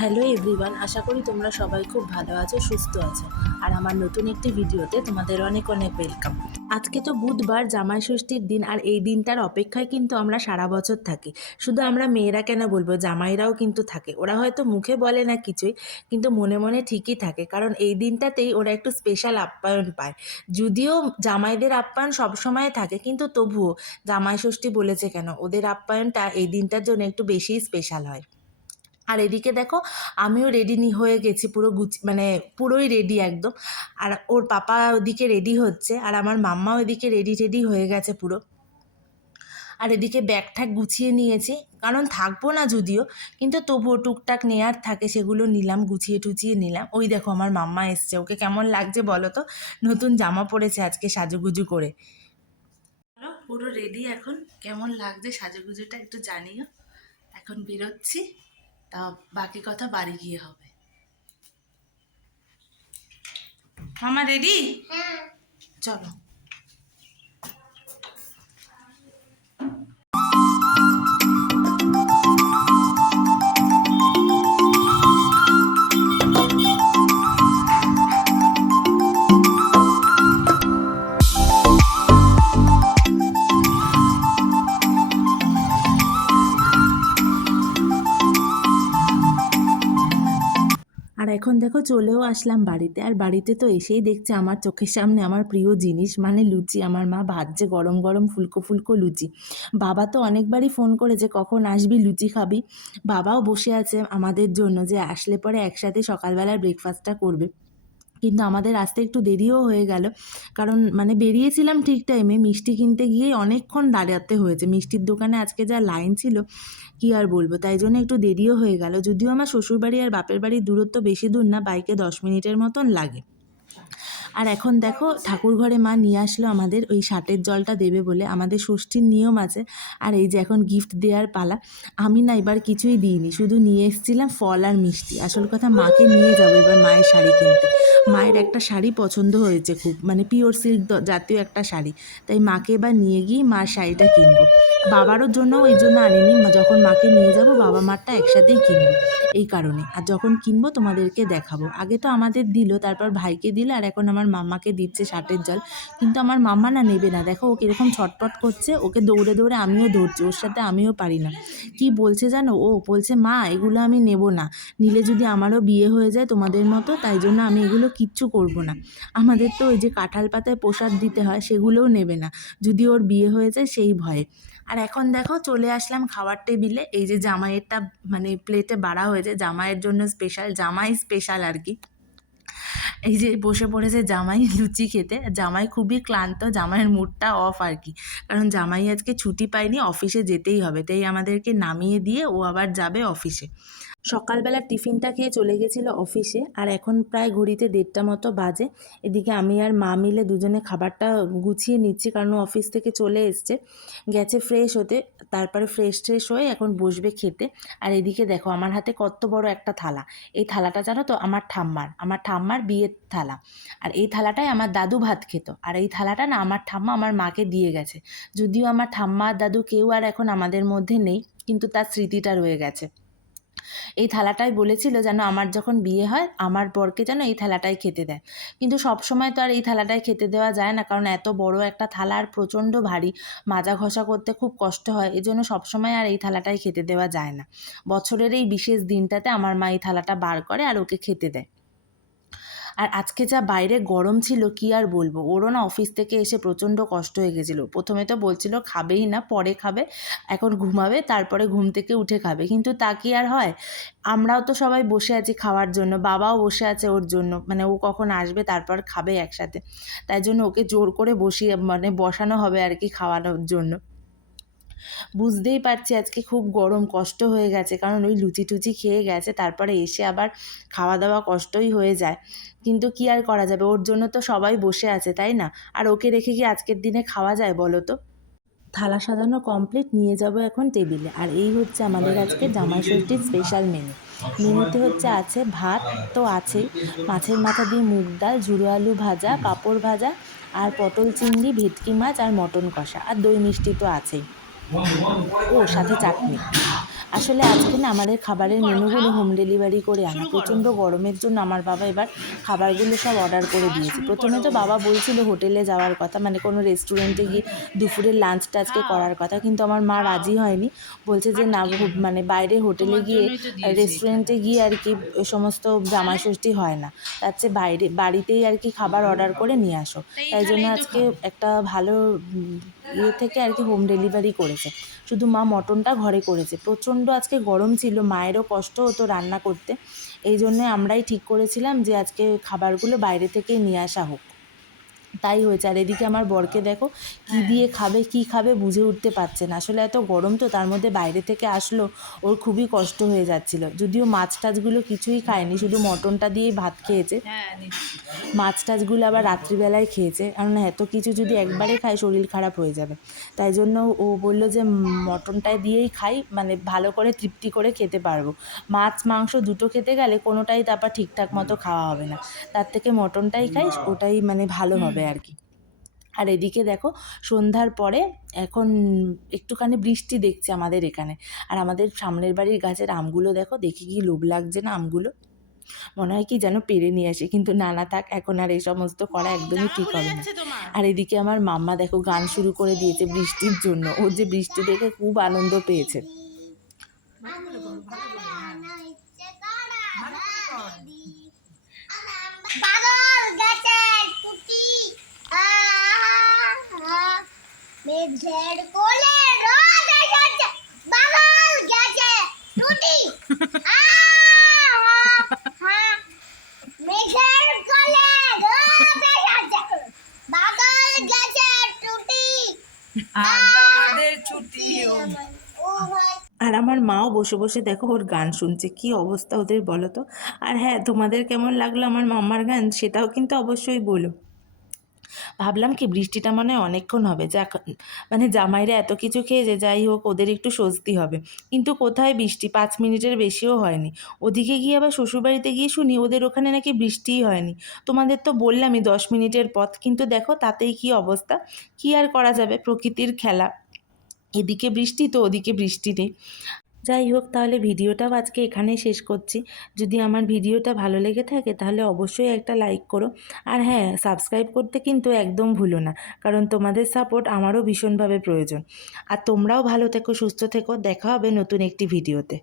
Hello everyone, আশা করি তোমরা সবাই খুব ভালো আছো, সুস্থ আছো। আর আমার নতুন একটি ভিডিওতে তোমাদের অনেক অনেক ওয়েলকাম। আজকে তো বুধবার, জামাই ষষ্ঠীর দিন, আর এই দিনটার অপেক্ষায় কিন্তু আমরা সারা বছর থাকি। শুধু আমরা মেয়েরা কেন বলবো, জামাইরাও কিন্তু থাকে। ওরা হয়তো মুখে বলে না কিছুই, কিন্তু মনে মনে ঠিকই থাকে, কারণ এই দিনটাতেই ওরা একটু স্পেশাল আপ্যায়ন পায়। যদিও জামাইদের আপ্যায়ন সবসময় থাকে, কিন্তু তবুও জামাই ষষ্ঠী বলেছে কেন, ওদের আপ্যায়নটা এই দিনটার জন্য একটু বেশিই স্পেশাল হয়। আর এদিকে দেখো, আমিও রেডি হয়ে গেছি, পুরো মানে পুরোই রেডি একদম। আর ওর পাপা ওদিকে রেডি হচ্ছে, আর আমার মাম্মাও এদিকে রেডি টেডি হয়ে গেছে পুরো। আর এদিকে ব্যাগ ঠ্যাগ গুছিয়ে নিয়েছি, কারণ থাকবো না যদিও, কিন্তু তবুও টুকটাক নেয়ার থাকে, সেগুলো নিলাম, গুছিয়ে টুচিয়ে নিলাম। ওই দেখো আমার মাম্মা এসছে, ওকে কেমন লাগছে বলো তো, নতুন জামা পরেছে আজকে সাজুগুজু করে। পুরো রেডি এখন, কেমন লাগছে সাজুগুজুটা একটু জানিও। এখন বেরোচ্ছি, তা বাকি কথা বাড়ি গিয়ে হবে। মামা রেডি? চলো। আর এখন দেখো চলেও আসলাম বাড়িতে। আর বাড়িতে তো এসেই দেখছি আমার চোখের সামনে আমার প্রিয় জিনিস, মানে লুচি। আমার মা ভাজছে গরম গরম ফুলকো ফুলকো লুচি। বাবা তো অনেকবারই ফোন করেছে কখন আসবি, লুচি খাবি। বাবাও বসে আছে আমাদের জন্য, যে আসলে পরে একসাথে সকালবেলার ব্রেকফাস্টটা করবে। কিন্তু আমাদের আসতে একটু দেরিও হয়ে গেল, কারণ মানে বেরিয়েছিলাম ঠিক টাইমে, মিষ্টি কিনতে গিয়ে অনেকক্ষণ দাঁড়াতে হয়েছে। মিষ্টির দোকানে আজকে যা লাইন ছিল কি আর বলবো, তাই জন্য একটু দেরিও হয়ে গেল। যদিও আমার শ্বশুরবাড়ি আর বাপের বাড়ির দূরত্ব বেশি দূর না, বাইকে 10 মিনিটের মতন লাগে। আর এখন দেখো ঠাকুর ঘরে মা নিয়ে আসলো আমাদের ওই ষাটের জলটা দেবে বলে, আমাদের ষষ্ঠীর নিয়ম আছে। আর এই যে এখন গিফট দেওয়ার পালা। আমি না এবার কিছুই দিইনি, শুধু নিয়ে এসেছিলাম ফল আর মিষ্টি। আসল কথা, মাকে নিয়ে যাবো এবার মায়ের শাড়ি কিনতে। মায়ের একটা শাড়ি পছন্দ হয়েছে খুব, মানে পিওর সিল্ক জাতীয় একটা শাড়ি। তাই মাকে এবার নিয়ে গিয়ে মার শাড়িটা কিনবো। বাবারও জন্যও এই জন্য আনিনি, যখন মাকে নিয়ে যাব বাবা মারটা একসাথেই কিনবো, এই কারণে। আর যখন কিনবো তোমাদেরকে দেখাবো। আগে তো আমাদের দিল, তারপর ভাইকে দিল, আর এখন আমার মাম্মাকে দিচ্ছে ষাটের জল। কিন্তু আমার মাম্মা না নেবে না, দেখো ও কীরকম ছটপট করছে, ওকে দৌড়ে দৌড়ে আমিও দৌড়ছি, ওর সাথে আমিও পারি না। কি বলছে জানো, ও বলছে মা এগুলো আমি নেব না, নিলে যদি আমারও বিয়ে হয়ে যায় তোমাদের মতো, তাই জন্য আমি এগুলো কিচ্ছু করব না। আমাদের তো ওই যে কাঁঠাল পাতায় প্রসাদ দিতে হয়, সেগুলোও নেবে না, যদি ওর বিয়ে হয়ে যায় সেই ভয়ে। আর এখন দেখো চলে আসলাম খাওয়ার টেবিলে। এই যে জামাইয়েরটা মানে প্লেটে বাড়া হয়েছে, জামাইয়ের জন্য স্পেশাল, জামাই স্পেশাল আর কি। এই যে বসে পড়েছে জামাই লুচি খেতে। জামাই খুবই ক্লান্ত, জামাইয়ের মুডটা অফ আর কি, কারণ জামাই আজকে ছুটি পায়নি, অফিসে যেতেই হবে, তাই আমাদেরকে নামিয়ে দিয়ে ও আবার যাবে অফিসে। সকালবেলা টিফিনটা খেয়ে চলে গেছিলো অফিসে, আর এখন প্রায় ঘড়িতে 1:30 মতো বাজে। এদিকে আমি আর মা মিলে দুজনে খাবারটা গুছিয়ে নিচ্ছি, কারণ ও অফিস থেকে চলে এসছে, গেছে ফ্রেশ হতে। তারপরে ফ্রেশ হয়ে এখন বসবে খেতে। আর এদিকে দেখো আমার হাতে কত বড় একটা থালা। এই থালাটা জানো তো আমার ঠাম্মার বিয়ের থালা। আর এই থালাটায় আমার দাদু ভাত খেত, আর এই থালাটা না আমার ঠাম্মা আমার মাকে দিয়ে গেছে। যদিও আমার ঠাম্মা আর দাদু কেউ আর এখন আমাদের মধ্যে নেই, কিন্তু তার স্মৃতিটা রয়ে গেছে। এই থালাটাই বলেছিল যেন আমার যখন বিয়ে হয় আমার বরকে যেন এই থালাটাই খেতে দেয়। কিন্তু সব সময় তো আর এই থালাটাই খেতে দেওয়া যায় না, কারণ এত বড় একটা থালা আর প্রচণ্ড ভারী, মাজা ঘষা করতে খুব কষ্ট হয়, এজন্য সবসময় আর এই থালাটাই খেতে দেওয়া যায় না। বছরের এই বিশেষ দিনটাতে আমার মা এই থালাটা বার করে আর ওকে খেতে দেয়। আর আজকে যা বাইরে গরম ছিল কি আর বলবো, ওরও না অফিস থেকে এসে প্রচণ্ড কষ্ট হয়ে গেছিলো। প্রথমে তো বলছিল খাবেই না, পরে খাবে, এখন ঘুমাবে, তারপরে ঘুম থেকে উঠে খাবে, কিন্তু তা কি আর হয়। আমরাও তো সবাই বসে আছি খাওয়ার জন্য, বাবাও বসে আছে ওর জন্য, মানে ও কখন আসবে তারপর খাবে একসাথে। তাই জন্য ওকে জোর করে মানে বসানো হবে আর কি খাওয়ানোর জন্য। বুঝতেই পারছি আজকে খুব গরম, কষ্ট হয়ে গেছে, কারণ ওই লুচি টুচি খেয়ে গেছে, তারপরে এসে আবার খাওয়া দাওয়া কষ্টই হয়ে যায়। কিন্তু কি আর করা যাবে, ওর জন্য তো সবাই বসে আছে, তাই না? আর ওকে রেখে কি আজকের দিনে খাওয়া যায় বলো তো? থালা সাজানো কমপ্লিট, নিয়ে যাব এখন টেবিলে। আর এই হচ্ছে আমাদের আজকে জামাই ষষ্ঠীর স্পেশাল মেনু। মেনুতে হচ্ছে আছে ভাত, তো আছেই, মাছের মাথা দিয়ে মুগ ডাল, ঝুড়ো আলু ভাজা, পাঁপড় ভাজা, আর পটল চিংড়ি, ভেটকি মাছ, আর মটন কষা, আর দই মিষ্টি তো আছেই, ও সাথে চাটনি। আসলে আজকে না আমাদের খাবারের মেনুগুলো হোম ডেলিভারি করে আনা। প্রচণ্ড গরমের জন্য আমার বাবা এবার খাবারগুলো সব অর্ডার করে দিয়েছে। প্রথমে তো বাবা বলছিল হোটেলে যাওয়ার কথা, মানে কোনো রেস্টুরেন্টে গিয়ে দুপুরের লাঞ্চটা আজকে করার কথা, কিন্তু আমার মা রাজি হয়নি। বলছে যে না, মানে বাইরে হোটেলে গিয়ে রেস্টুরেন্টে গিয়ে আর কি ওই সমস্ত জামাই ষষ্ঠী হয় না, তার চেয়ে বাড়িতেই আর কি খাবার অর্ডার করে নিয়ে আসো। তাই জন্য আজকে একটা ভালো ইয়ে থেকে আর কি হোম ডেলিভারি করেছে। শুধু মা মটনটা ঘরে করেছে। প্রচণ্ড আজকে গরম ছিল, মায়েরও কষ্ট হতো রান্না করতে, এই জন্যে আমরাই ঠিক করেছিলাম যে আজকে খাবারগুলো বাইরে থেকেই নিয়ে আসা হোক। তাই হয়েছে। আর এদিকে আমার বরকে দেখো কী দিয়ে খাবে কী খাবে বুঝে উঠতে পারছে না। আসলে এত গরম তো, তার মধ্যে বাইরে থেকে আসলো, ওর খুবই কষ্ট হয়ে যাচ্ছিল। যদিও মাছ টাছগুলো কিছুই খায়নি, শুধু মটনটা দিয়েই ভাত খেয়েছে। মাছ টাছগুলো আবার রাত্রিবেলায় খেয়েছে, কারণ এত কিছু যদি একবারে খায় শরীর খারাপ হয়ে যাবে। তাই জন্য ও বলল যে মটনটা দিয়েই খাই, মানে ভালো করে তৃপ্তি করে খেতে পারবো। মাছ মাংস দুটো খেতে গেলে কোনোটাই তারপর ঠিকঠাক মতো খাওয়া হবে না, তার থেকে মটনটাই খাই, ওটাই মানে ভালো হবে আর কি। আর এদিকে দেখো সন্ধ্যার পরে এখন একটুখানি বৃষ্টি দেখছি আমাদের এখানে। আর আমাদের সামনের বাড়ির গাছের আমগুলো দেখো, দেখে কি লোভ লাগছে না আমগুলো, মনে হয় কি যেন পেরে নিয়ে আসি, কিন্তু না থাক, এখন আর এই সমস্ত করা একদমই ঠিক হবে না। আর এদিকে আমার মাম্মা দেখো গান শুরু করে দিয়েছে বৃষ্টির জন্য, ও যে বৃষ্টি দেখে খুব আনন্দ পেয়েছে। মেঘের কোলে রোদ এসেছে, বাদল গেছে টুটি। মেঘের কোলে রোদ এসেছে, বাদল গেছে টুটি। আজ আমাদের ছুটি। ও ভাই। আর আমার মাও বসে বসে দেখো ওর গান শুনছে, কি অবস্থা ওদের বলো তো। আর হ্যাঁ, তোমাদের কেমন লাগলো আমার মাম্মার গান সেটাও কিন্তু অবশ্যই বলো। ভাবলাম কি বৃষ্টিটা মনে হয় অনেকক্ষণ হবে, মানে জামাইরা এত কিছু খেয়েছে, যাই হোক ওদের একটু স্বস্তি হবে। কিন্তু কোথায় বৃষ্টি, 5 মিনিটের বেশিও হয়নি। ওদিকে গিয়ে আবার শ্বশুরবাড়িতে গিয়ে শুনি ওদের ওখানে নাকি বৃষ্টিই হয়নি। তোমাদের তো বললামই 10 মিনিটের পথ, কিন্তু দেখো তাতেই কি অবস্থা। কি আর করা যাবে, প্রকৃতির খেলা, এদিকে বৃষ্টি তো ওদিকে বৃষ্টি নেই। যাই হোক, তাহলে ভিডিওটাও আজকে এখানেই শেষ করছি। যদি আমার ভিডিওটা ভালো লেগে থাকে তাহলে অবশ্যই একটা লাইক করো। আর হ্যাঁ, সাবস্ক্রাইব করতে কিন্তু একদম ভুলো না, কারণ তোমাদের সাপোর্ট আমারও ভীষণভাবে প্রয়োজন। আর তোমরাও ভালো থেকো, সুস্থ থেকো, দেখা হবে নতুন একটি ভিডিওতে।